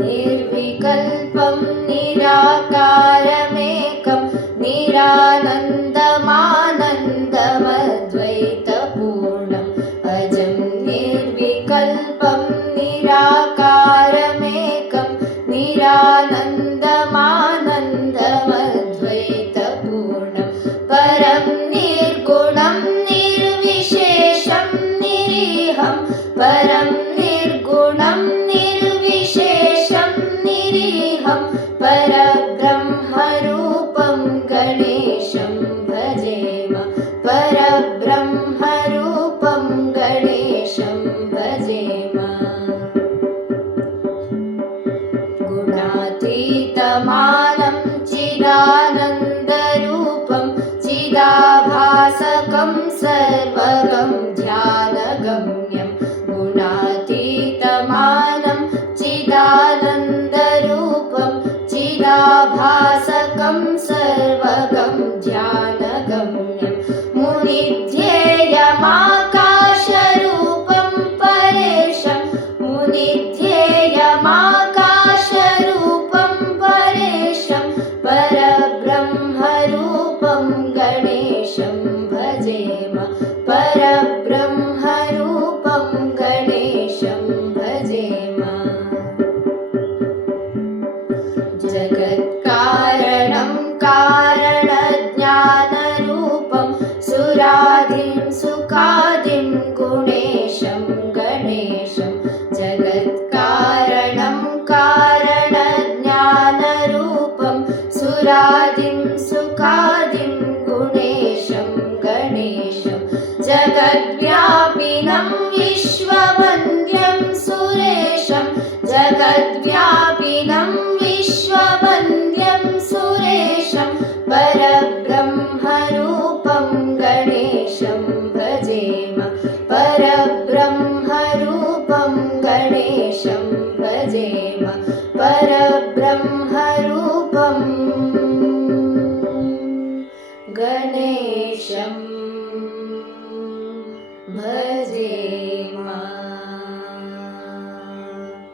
निर्विकल्पं निराकारमेकं निरानन्दमानन्दमद्वैतपूर्णम्। अजं निर्विकल्पं निराकारमेकं निरानन्दमानन्दमद्वैतपूर्णं परं निर्गुणं निर्विशेषं निरीहं परं गणेशं भजेम। परब्रह्मरूपं गणेशं भजेम। गुणातीतमानं चिदानन्दरूपं चिदाभासकं सर्वगं ध्यानगम्यं। गुणातीतमानं चिदानन्दरूपं चिदाभासकं सर्वगं जगत्कारणं कारणज्ञानरूपं सुरादिं सुखादिं गुणेशं गणेशं जगत्कारणं कारणज्ञानरूपं सुरादिं सुखादिं गुणेशं गणेशं जगद्व्यापिनं विश्ववन्द्यं सुरेशं जगद्व्यापिनं Mm-hmm.